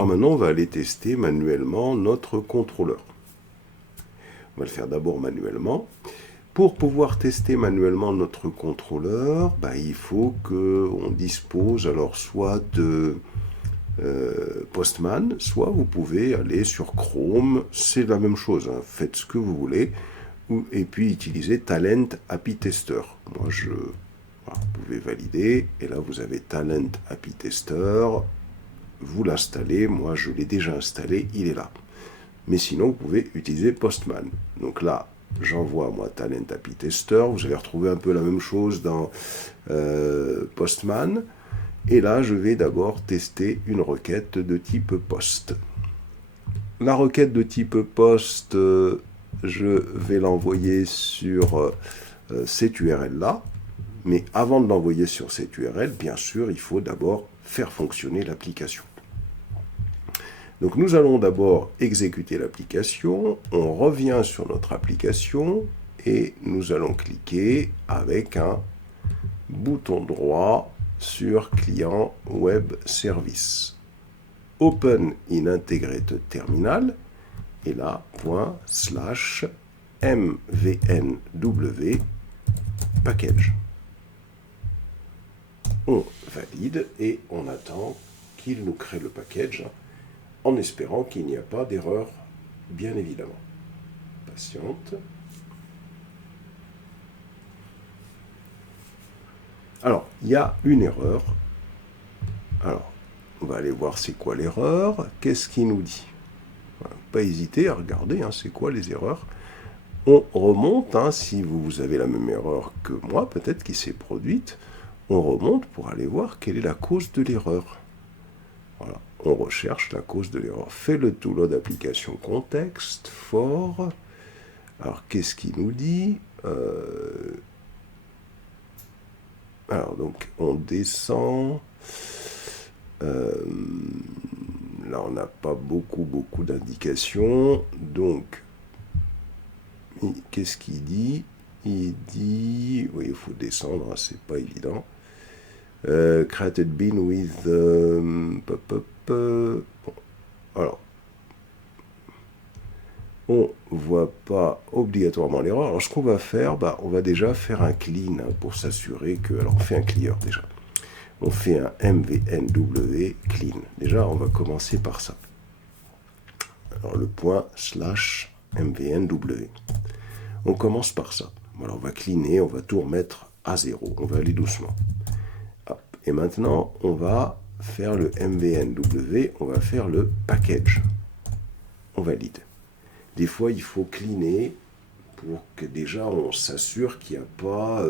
Alors maintenant, on va aller tester manuellement notre contrôleur. On va le faire d'abord manuellement. Pour pouvoir tester manuellement notre contrôleur, il faut qu'on dispose alors soit de Postman, soit vous pouvez aller sur Chrome, c'est la même chose, hein, faites ce que vous voulez, et puis utiliser Talent Happy Tester. Moi, voilà, vous pouvez valider, et là vous avez Talent Happy Tester, vous l'installez, moi je l'ai déjà installé, il est là. Mais sinon, vous pouvez utiliser Postman. Donc là, j'envoie moi Talent Happy Tester, vous allez retrouver un peu la même chose dans Postman. Et là, je vais d'abord tester une requête de type post. La requête de type post, je vais l'envoyer sur cette URL-là. Mais avant de l'envoyer sur cette URL, bien sûr, il faut d'abord faire fonctionner l'application. Donc nous allons d'abord exécuter l'application. On revient sur notre application et nous allons cliquer avec un bouton droit sur Client Web Service. Open in Integrated Terminal, et là, ./mvnw package. On valide et on attend qu'il nous crée le package, en espérant qu'il n'y a pas d'erreur, bien évidemment. Patiente. Alors, il y a une erreur. Alors, on va aller voir c'est quoi l'erreur. Qu'est-ce qu'il nous dit? Voilà, pas hésiter à regarder, c'est quoi les erreurs. On remonte, si vous avez la même erreur que moi, peut-être qui s'est produite, on remonte pour aller voir quelle est la cause de l'erreur. Voilà, on recherche la cause de l'erreur. Fait le to-load application contexte, for. Alors, qu'est-ce qu'il nous dit? Alors, donc, on descend. Là, on n'a pas beaucoup d'indications. Donc, qu'est-ce qu'il dit? Il dit... Oui, il faut descendre, c'est pas évident. Created bin with... Bon, alors, on voit pas obligatoirement l'erreur. Alors, ce qu'on va faire, on va déjà faire un clean pour s'assurer que... Alors, on fait un clear déjà. On fait un mvnw clean. Déjà, on va commencer par ça. Alors, le point / mvnw. On commence par ça. Voilà, on va cleaner, on va tout remettre à 0. On va aller doucement. Hop. Et maintenant, on va faire le mvnw, on va faire le package. On valide. Des fois, il faut cleaner pour que déjà on s'assure qu'il n'y a pas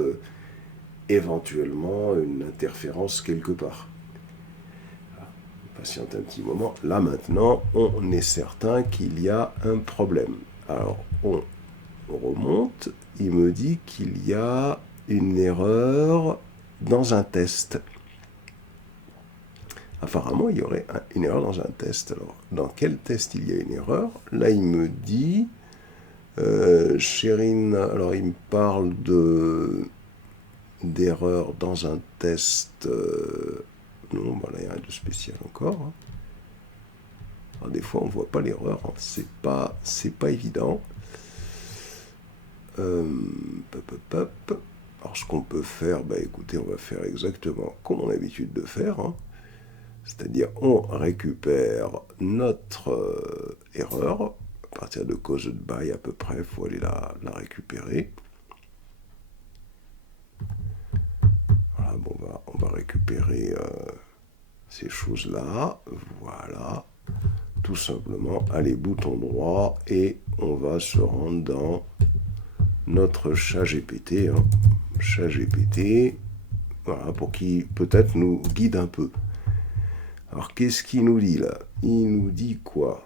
éventuellement une interférence quelque part. On patiente un petit moment. Là maintenant, on est certain qu'il y a un problème. Alors, on remonte, il me dit qu'il y a une erreur dans un test. Apparemment, il y aurait une erreur dans un test. Alors, dans quel test il y a une erreur? Là, il me dit... Sherin, alors il me parle d'erreur dans un test... non, là, il y a rien de spécial encore. Alors, des fois, on ne voit pas l'erreur. C'est pas évident. Alors, ce qu'on peut faire, écoutez, on va faire exactement comme on a l'habitude de faire. C'est-à-dire, on récupère notre erreur, à partir de caused by à peu près, il faut aller la récupérer. Voilà, bon, on va récupérer ces choses-là. Voilà, tout simplement, allez, bouton droit, et on va se rendre dans notre chat GPT. Chat GPT, voilà, pour qu'il peut-être nous guide un peu. Alors, qu'est-ce qu'il nous dit là? Il nous dit quoi?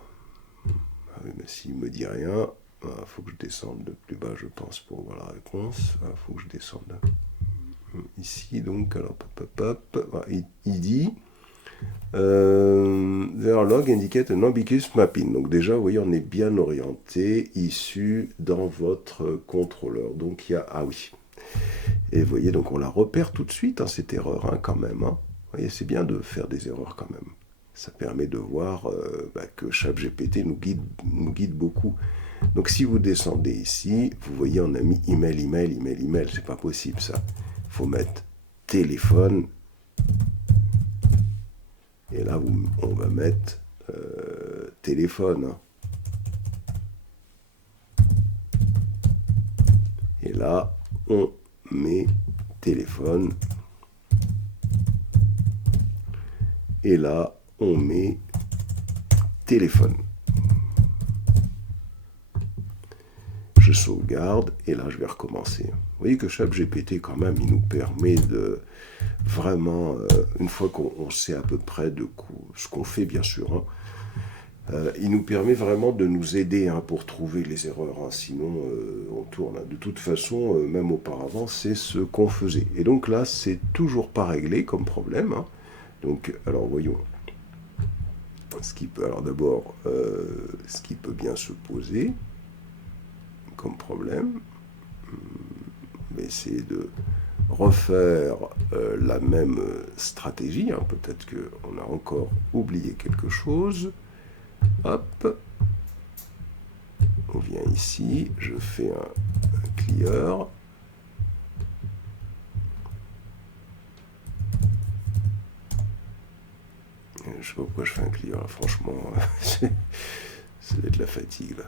S'il ne me dit rien, il faut que je descende de plus bas, je pense, pour voir la réponse. Il faut que je descende ici, donc, alors, il dit their log indicate an ambiguous mapping. Donc déjà, vous voyez, on est bien orienté, issu dans votre contrôleur. Donc, il y a... Ah oui. Et vous voyez, donc on la repère tout de suite, cette erreur, quand même. Vous voyez, c'est bien de faire des erreurs quand même. Ça permet de voir que ChatGPT nous guide beaucoup. Donc si vous descendez ici, vous voyez on a mis email. C'est pas possible ça. Il faut mettre téléphone. Et là, on va mettre téléphone. Hein. Et là, on met téléphone. Et là, on met téléphone. Je sauvegarde et là, je vais recommencer. Vous voyez que ChatGPT, quand même, il nous permet de vraiment, une fois qu'on sait à peu près de ce qu'on fait, bien sûr, hein, il nous permet vraiment de nous aider pour trouver les erreurs. Hein, sinon, on tourne. De toute façon, même auparavant, c'est ce qu'on faisait. Et donc là, c'est toujours pas réglé comme problème. Hein. Donc, alors voyons. Alors d'abord, ce qui peut bien se poser comme problème, on va essayer de refaire la même stratégie. Hein. Peut-être qu'on a encore oublié quelque chose. Hop. On vient ici, je fais un clear. Je sais pas pourquoi je fais un clear, là, franchement. Ça doit être la fatigue, là.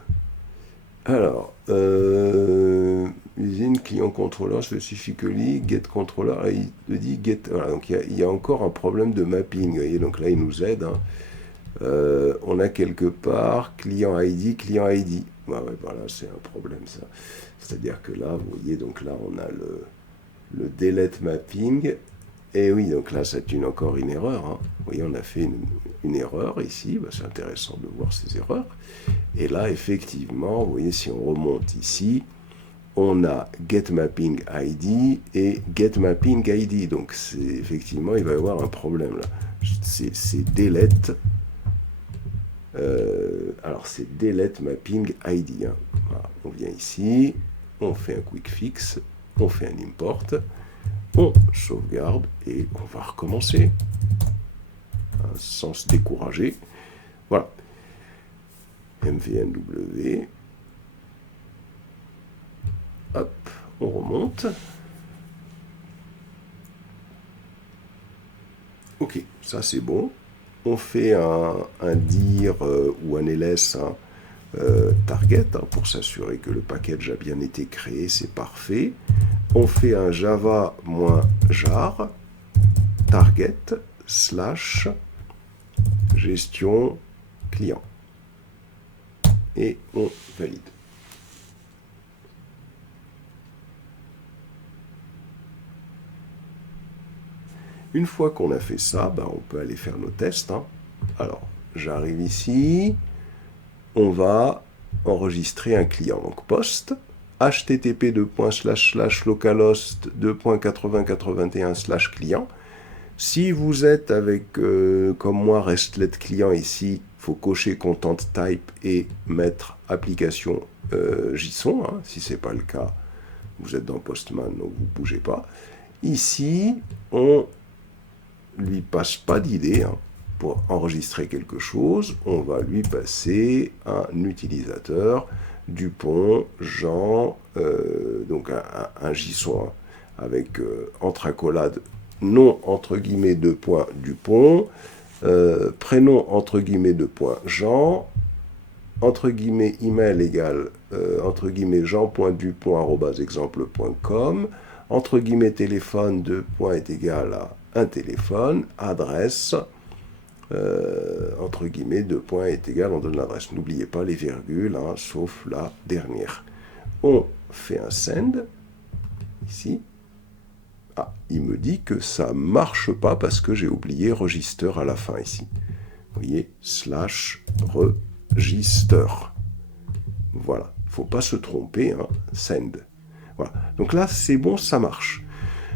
Alors, usine, client contrôleur, specifically, get controller, et il te dit get. Voilà, donc il y a encore un problème de mapping. Vous voyez, donc là, il nous aide. Hein. On a quelque part client ID. Ouais, voilà, c'est un problème, ça. C'est-à-dire que là, vous voyez, donc là, on a le delete mapping. Et oui, donc là, c'est encore une erreur. Hein. Vous voyez, on a fait une erreur ici. C'est intéressant de voir ces erreurs. Et là, effectivement, vous voyez, si on remonte ici, on a getMapping ID et getMapping ID. Donc, effectivement, il va y avoir un problème là. C'est delete. Alors, c'est delete mapping ID. Hein. Voilà, on vient ici, on fait un quick fix, on fait un import, on sauvegarde et on va recommencer. Hein, sans se décourager. Voilà. MVNW. Hop, on remonte. Ok, ça c'est bon. On fait un dir ou un ls target pour s'assurer que le package a bien été créé, c'est parfait. On fait un java-jar target / gestion client. Et on valide. Une fois qu'on a fait ça, on peut aller faire nos tests. Hein. Alors, j'arrive ici, on va enregistrer un client. Donc, post, http://localhost 2.8081/client. Si vous êtes avec, comme moi, Restlet client ici, il faut cocher Content Type et mettre application JSON. Hein. Si ce n'est pas le cas, vous êtes dans Postman, donc vous ne bougez pas. Ici, on lui passe pas d'idée. Hein. Pour enregistrer quelque chose, on va lui passer un utilisateur Dupont, Jean, donc un JSON hein, avec entre accolades nom entre guillemets Dupont, prénom entre guillemets Jean, entre guillemets email égale entre guillemets jean.dupont@exemple.com, entre guillemets téléphone est égal à un téléphone, adresse entre guillemets est égal, on donne l'adresse. N'oubliez pas les virgules, hein, sauf la dernière. On fait un send ici. Ah, il me dit que ça marche pas parce que j'ai oublié register à la fin ici. Vous voyez, /register. Voilà, il ne faut pas se tromper, hein, send. Voilà, donc là c'est bon, ça marche.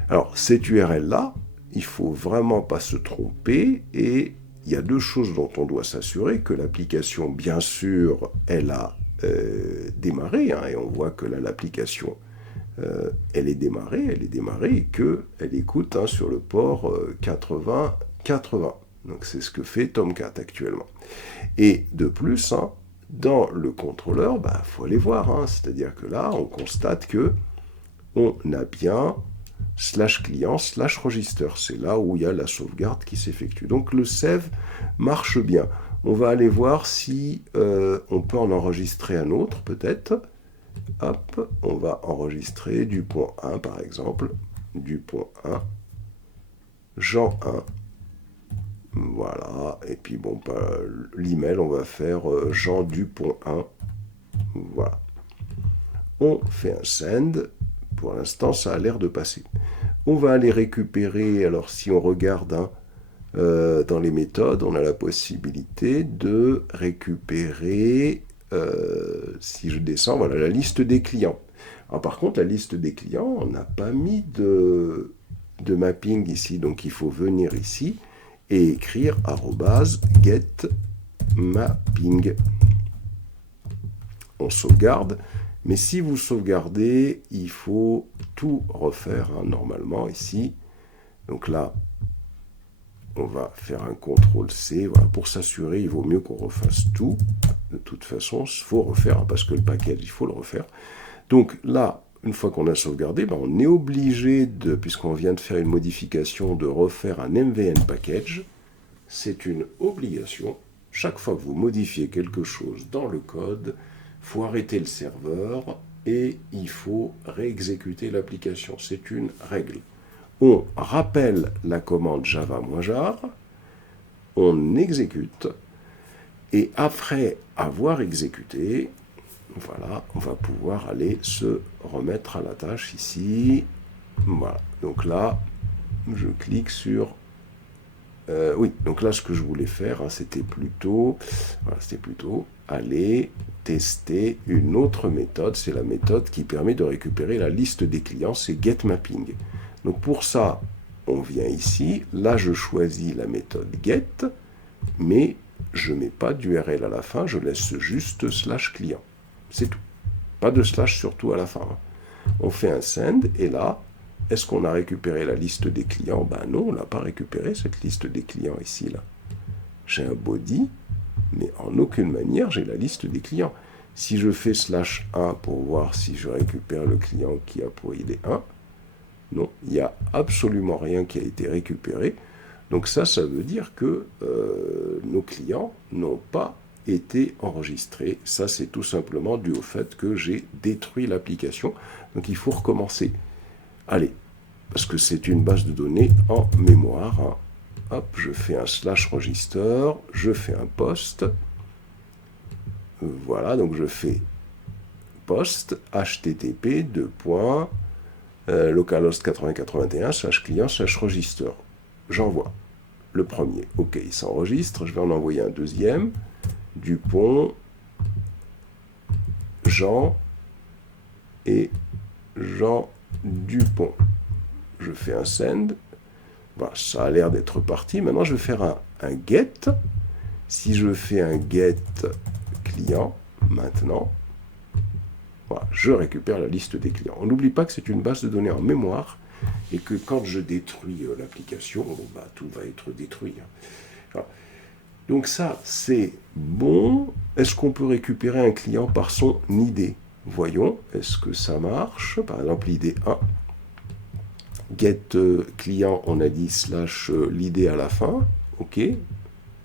Alors cette URL là, il faut vraiment pas se tromper et il y a deux choses dont on doit s'assurer, que l'application, bien sûr, elle a démarré, hein, et on voit que là l'application elle est démarrée et qu'elle écoute hein, sur le port 80. Donc c'est ce que fait Tomcat actuellement. Et de plus, hein, dans le contrôleur, faut aller voir. Hein, c'est-à-dire que là, on constate que on a bien /client /register. C'est là où il y a la sauvegarde qui s'effectue. Donc le save marche bien. On va aller voir si on peut en enregistrer un autre, peut-être. Hop, on va enregistrer du point 1, par exemple. Du point 1. Jean 1. Voilà. Et puis, bon, l'email, on va faire Jean du point 1. Voilà. On fait un send. Pour l'instant, ça a l'air de passer. On va aller récupérer, alors si on regarde dans les méthodes, on a la possibilité de récupérer, si je descends, voilà, la liste des clients. Alors par contre, la liste des clients, on n'a pas mis de mapping ici, donc il faut venir ici et écrire @getMapping. On sauvegarde. Mais si vous sauvegardez, il faut tout refaire, hein, normalement, ici. Donc là, on va faire un CTRL-C. Voilà, pour s'assurer, il vaut mieux qu'on refasse tout. De toute façon, il faut refaire, hein, parce que le package, il faut le refaire. Donc là, une fois qu'on a sauvegardé, on est obligé, puisqu'on vient de faire une modification, de refaire un MVN package. C'est une obligation. Chaque fois que vous modifiez quelque chose dans le code, il faut arrêter le serveur et il faut réexécuter l'application. C'est une règle. On rappelle la commande java-jar, on exécute, et après avoir exécuté, voilà, on va pouvoir aller se remettre à la tâche ici. Voilà, donc là, je clique sur... oui, donc là, ce que je voulais faire, hein, c'était plutôt aller tester une autre méthode. C'est la méthode qui permet de récupérer la liste des clients, c'est getMapping. Donc pour ça, on vient ici. Là, je choisis la méthode get, mais je ne mets pas d'URL à la fin, je laisse juste /client. C'est tout. Pas de slash surtout à la fin. On fait un send, et là, est-ce qu'on a récupéré la liste des clients? Non, on ne l'a pas récupéré, cette liste des clients ici. Là. J'ai un body, mais en aucune manière, j'ai la liste des clients. Si je fais /1 pour voir si je récupère le client qui a pour ID 1, non, il n'y a absolument rien qui a été récupéré. Donc ça veut dire que nos clients n'ont pas été enregistrés. Ça, c'est tout simplement dû au fait que j'ai détruit l'application. Donc il faut recommencer. Allez, parce que c'est une base de données en mémoire. Hein. Hop, je fais un /register, je fais un post. Voilà, donc je fais post http localhost 8081 /client /register. J'envoie le premier. Ok, il s'enregistre. Je vais en envoyer un deuxième. Dupont, Jean et Jean Dupont. Je fais un send. Voilà, ça a l'air d'être parti. Maintenant, je vais faire un get. Si je fais un get client, maintenant, voilà, je récupère la liste des clients. On n'oublie pas que c'est une base de données en mémoire et que quand je détruis l'application, tout va être détruit. Voilà. Donc ça, c'est bon. Est-ce qu'on peut récupérer un client par son ID? Voyons, est-ce que ça marche? Par exemple, l'ID 1. Get client, on a dit /l'ID à la fin. Ok,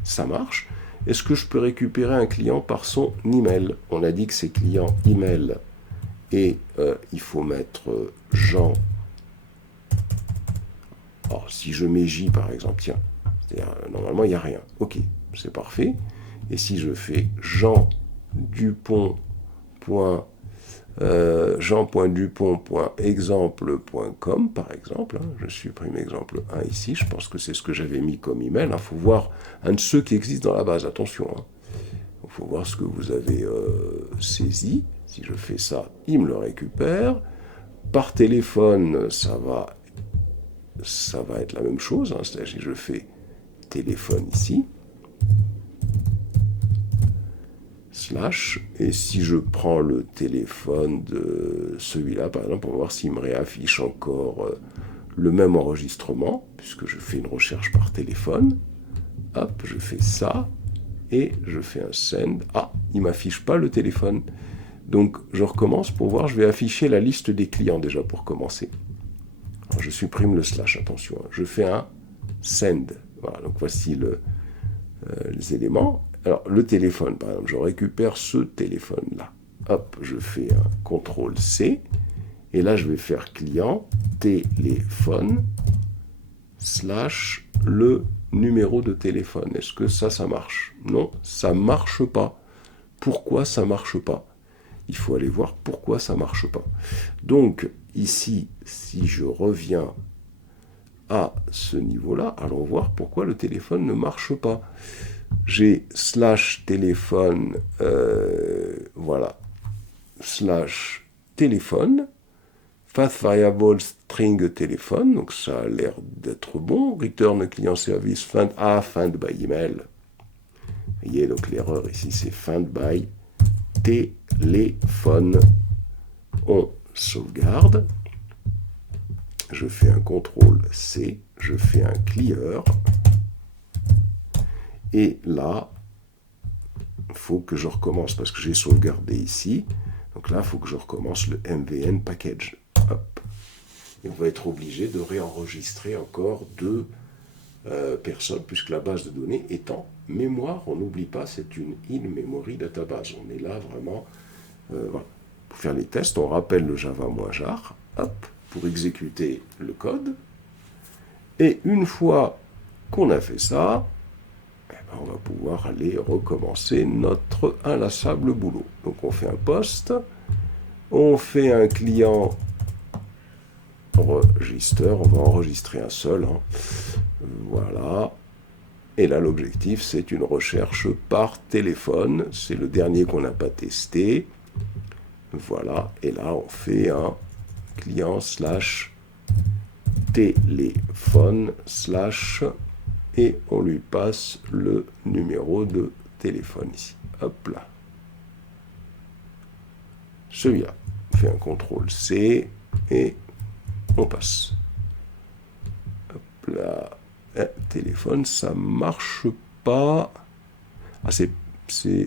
ça marche. Est-ce que je peux récupérer un client par son email? On a dit que c'est client email. Et il faut mettre Jean. Alors, si je mets J, par exemple, tiens, normalement, il n'y a rien. Ok, c'est parfait. Et si je fais Jean Dupont. Jean.dupont.exemple.com, par exemple, hein, je supprime exemple 1 ici, je pense que c'est ce que j'avais mis comme email. Il faut voir un de ceux qui existent dans la base, attention. Il faut voir ce que vous avez saisi. Si je fais ça, il me le récupère. Par téléphone, ça va être la même chose. Hein, c'est-à-dire que je fais téléphone ici. Et si je prends le téléphone de celui-là, par exemple, pour voir s'il me réaffiche encore le même enregistrement, puisque je fais une recherche par téléphone. hop, je fais ça, et je fais un send. Ah, il ne m'affiche pas le téléphone. Donc, je recommence pour voir, je vais afficher la liste des clients déjà pour commencer. Alors, je supprime le slash, attention, hein. Je fais un send. Voilà, donc voici les éléments. Alors, le téléphone, par exemple, je récupère ce téléphone-là. Hop, je fais un CTRL-C, et là, je vais faire client, téléphone, slash, le numéro de téléphone. Est-ce que ça marche? Non, ça marche pas. Pourquoi ça marche pas? Il faut aller voir pourquoi ça marche pas. Donc, ici, si je reviens à ce niveau-là, allons voir pourquoi le téléphone ne marche pas. J'ai slash téléphone, voilà, slash téléphone, path variable string téléphone, donc ça a l'air d'être bon, return client service find by email. Vous voyez, donc l'erreur ici, c'est find by téléphone. On sauvegarde. Je fais un CTRL-C, je fais un clear. Et là, il faut que je recommence, parce que j'ai sauvegardé ici. Donc là, il faut que je recommence le MVN package. Hop. Et on va être obligé de réenregistrer encore deux personnes, puisque la base de données est en mémoire. On n'oublie pas, c'est une in-memory database. On est là vraiment... voilà. Pour faire les tests, on rappelle le java-jar, hop, pour exécuter le code. Et une fois qu'on a fait ça, on va pouvoir aller recommencer notre inlassable boulot. Donc on fait un post, on fait un client register, on va enregistrer un seul, hein. Voilà. Et là l'objectif c'est une recherche par téléphone, c'est le dernier qu'on n'a pas testé. Voilà, et là on fait un client slash téléphone slash et on lui passe le numéro de téléphone ici. Hop là. Celui-là. On fait un CTRL-C et on passe. Hop là. Téléphone, ça marche pas. Ah, c'est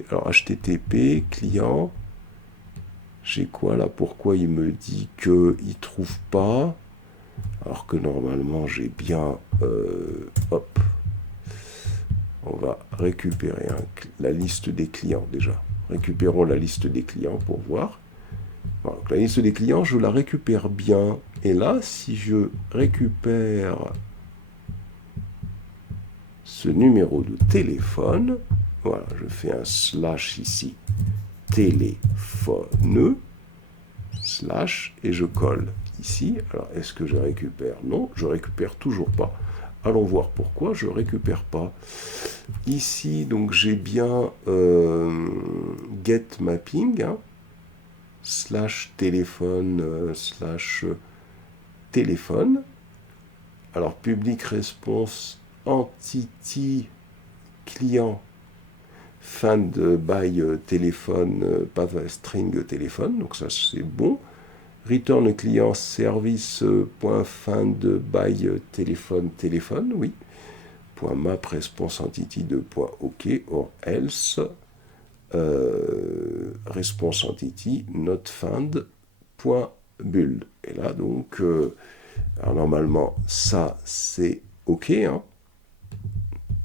alors HTTP, client. J'ai quoi là? Pourquoi il me dit qu'il trouve pas? Alors que normalement j'ai bien... hop. On va récupérer la liste des clients déjà. Récupérons la liste des clients pour voir. Voilà, donc la liste des clients, je la récupère bien. Et là, si je récupère ce numéro de téléphone, voilà, je fais un slash ici, téléphone, slash, et je colle ici. Alors, est-ce que je récupère? Non, je récupère toujours pas. Allons voir pourquoi je ne récupère pas. Ici, donc j'ai bien get mapping, hein, slash téléphone, slash téléphone. Alors, public response entity client find by téléphone, path string téléphone. Donc ça, c'est bon. Return client service.find by téléphone, oui. .map response entity de .ok or else response entity not found .build. Et là donc, alors normalement ça c'est ok, hein.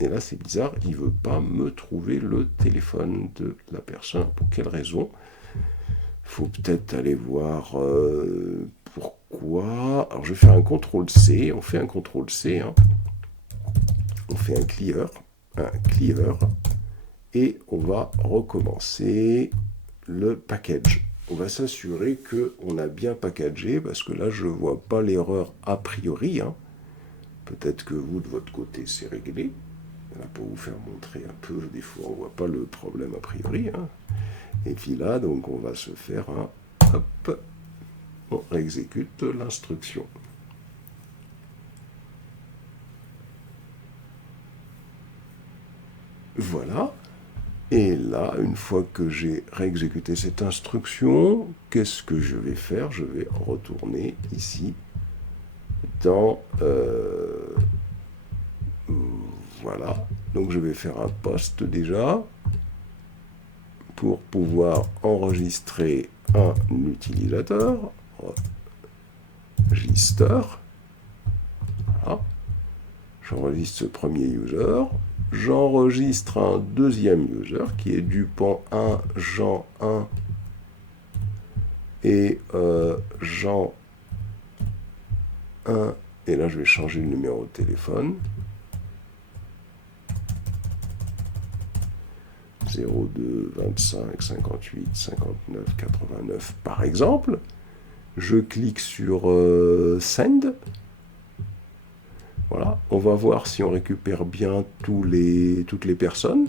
Et là c'est bizarre, il ne veut pas me trouver le téléphone de la personne. Pour quelle raison? Il faut peut-être aller voir pourquoi. Alors je vais faire un CTRL-C, on fait un CTRL-C, hein. On fait un clear, et on va recommencer le package. On va s'assurer qu'on a bien packagé, parce que là je ne vois pas l'erreur a priori, hein. Peut-être que vous, de votre côté, c'est réglé. Là, pour vous faire montrer un peu, des fois, on ne voit pas le problème a priori, hein. Et puis là, donc, on va se faire un... Hop, on exécute l'instruction. Voilà. Et là, une fois que j'ai réexécuté cette instruction, qu'est-ce que je vais faire? Je vais retourner ici dans... voilà. Donc je vais faire un post déjà pour pouvoir enregistrer un utilisateur. Register. Voilà. J'enregistre ce premier user. J'enregistre un deuxième user qui est Dupont1, Jean 1 et Jean 1. Et là, je vais changer le numéro de téléphone. 02 25 58 59 89 par exemple. Je clique sur Send. Voilà, on va voir si on récupère bien toutes les personnes.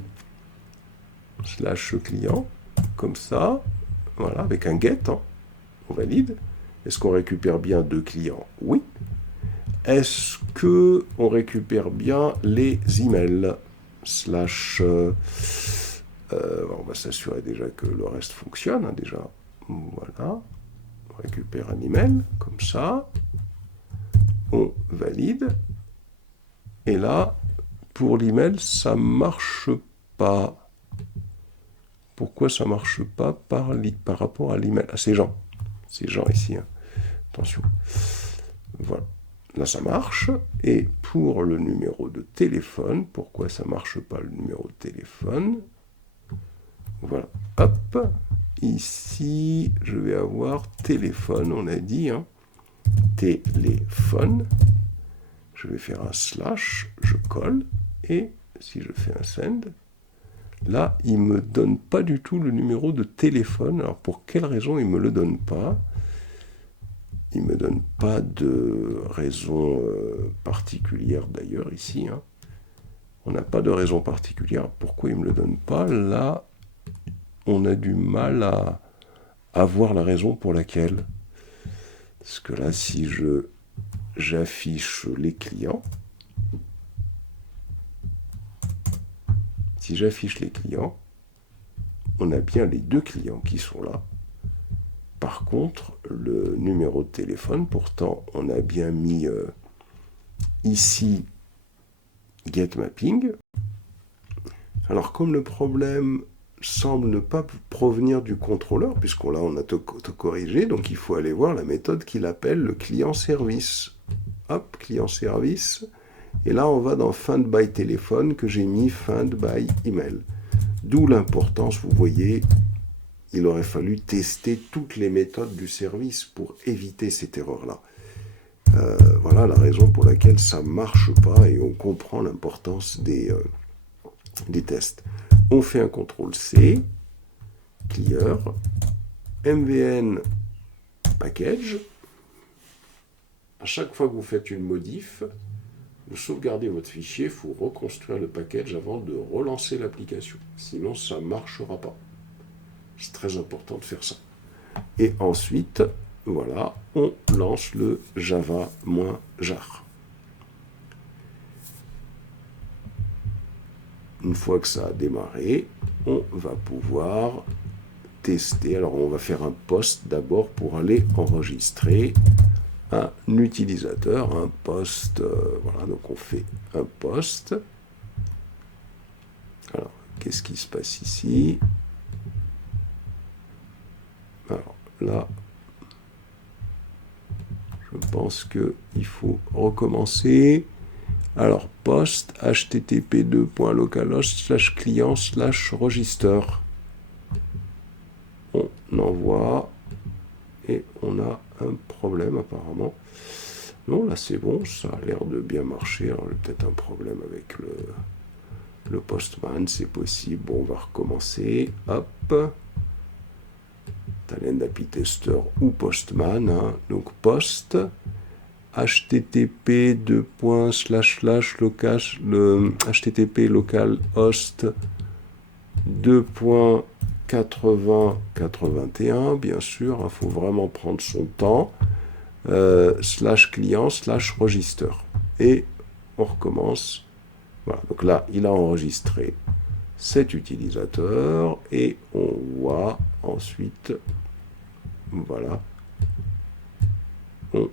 Slash client, comme ça. Voilà, avec un get, hein. On valide. Est-ce qu'on récupère bien 2 clients? Oui. Est-ce qu'on récupère bien les emails? Slash... on va s'assurer déjà que le reste fonctionne, hein, déjà. Voilà. On récupère un email, comme ça. On valide. Et là, pour l'email, ça marche pas. Pourquoi ça marche pas par rapport à l'email? Ah, c'est Jean. C'est Jean ici. Hein. Attention. Voilà. Là, ça marche. Et pour le numéro de téléphone, pourquoi ça marche pas le numéro de téléphone? Voilà. Hop. Ici, je vais avoir téléphone, on a dit. Hein. Téléphone. Je vais faire un slash, je colle. Et si je fais un send, là, il ne me donne pas du tout le numéro de téléphone. Alors, pour quelle raison il ne me le donne pas? Il ne me donne pas de raison particulière d'ailleurs ici. Hein. On n'a pas de raison particulière. Pourquoi il ne me le donne pas? Là, on a du mal à voir la raison pour laquelle. Parce que là, si j'affiche les clients, si j'affiche les clients, on a bien les 2 clients qui sont là. Par contre, le numéro de téléphone, pourtant, on a bien mis ici get mapping. Alors, comme le problème semble ne pas provenir du contrôleur, puisqu'on on a tout corrigé, donc il faut aller voir la méthode qu'il appelle le client service. Hop, client service. Et là, on va dans find by téléphone que j'ai mis find by email. D'où l'importance, vous voyez, il aurait fallu tester toutes les méthodes du service pour éviter cette erreur-là. Voilà la raison pour laquelle ça ne marche pas et on comprend l'importance des tests. On fait un CTRL-C, clear, mvn package. À chaque fois que vous faites une modif, vous sauvegardez votre fichier, il faut reconstruire le package avant de relancer l'application. Sinon, ça ne marchera pas. C'est très important de faire ça. Et ensuite, voilà, on lance le java-jar. Une fois que ça a démarré, on va pouvoir tester. Alors, on va faire un post d'abord pour aller enregistrer un utilisateur, un post. Voilà, donc on fait un post. Alors, qu'est-ce qui se passe ici? Alors, là, je pense qu'il faut recommencer. Alors, post http://localhost/client/register. On envoie et on a un problème apparemment. Non, là c'est bon, ça a l'air de bien marcher. Alors, j'ai peut-être un problème avec le Postman, c'est possible. Bon, on va recommencer. Hop. Talend API Tester ou Postman. Hein. Donc, post. http localhost 2.80.81, bien sûr, il faut vraiment prendre son temps, /client/register. Et on recommence. Voilà, donc là, il a enregistré cet utilisateur et on voit ensuite, voilà, on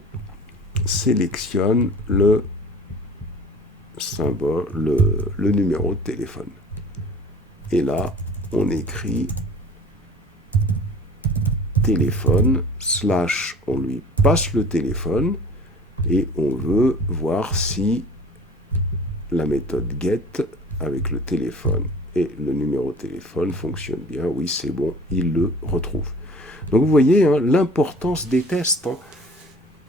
sélectionne le symbole, le numéro de téléphone. Et là, on écrit téléphone, slash, on lui passe le téléphone, et on veut voir si la méthode get avec le téléphone et le numéro de téléphone fonctionne bien. Oui, c'est bon, il le retrouve. Donc vous voyez l'importance des tests.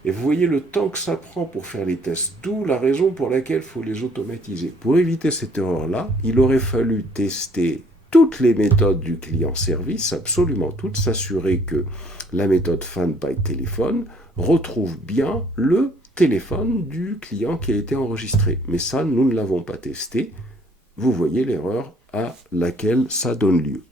Et vous voyez le temps que ça prend pour faire les tests, d'où la raison pour laquelle il faut les automatiser. Pour éviter cette erreur-là, il aurait fallu tester toutes les méthodes du client service, absolument toutes, s'assurer que la méthode find by téléphone retrouve bien le téléphone du client qui a été enregistré. Mais ça, nous ne l'avons pas testé. Vous voyez l'erreur à laquelle ça donne lieu.